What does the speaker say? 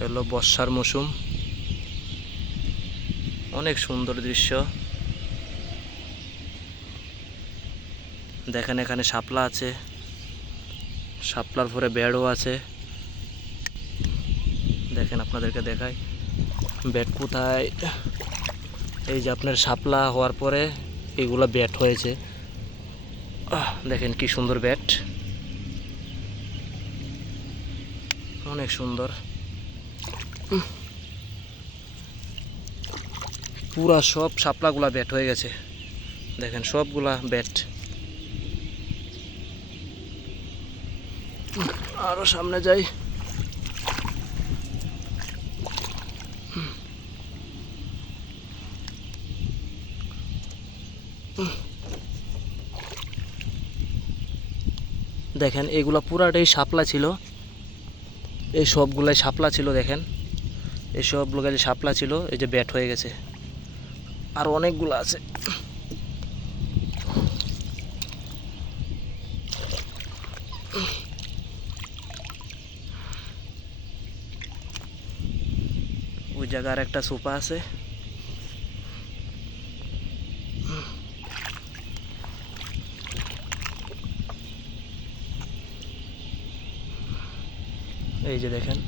হলো বর্ষার মৌসুম। অনেক সুন্দর দৃশ্য। দেখেন এখানে শাপলা আছে। শাপলার পরে বেড়ও আছে। দেখেন আপনাদেরকে দেখাই। ব্যাট কোথায়? এই যে আপনার শাপলা হওয়ার পরে এগুলো ব্যাট হয়েছে। দেখেন কি সুন্দর ব্যাট অনেক সুন্দর। পুরা সব শাপলাগুলা ব্যাট হয়ে গেছে। দেখেন, সবগুলা ব্যাট। আরও সামনে যাই। দেখেন, এগুলা পুরাটাই শাপলা ছিল। এই সবগুলাই শাপলা ছিল, দেখেন। এই সবগুলো যে শাপলা ছিল, এই যে ব্যাট হয়ে গেছে। আর অনেকগুলো আছে। ওই জায়গার একটা সোফা আছে। এই যে দেখেন।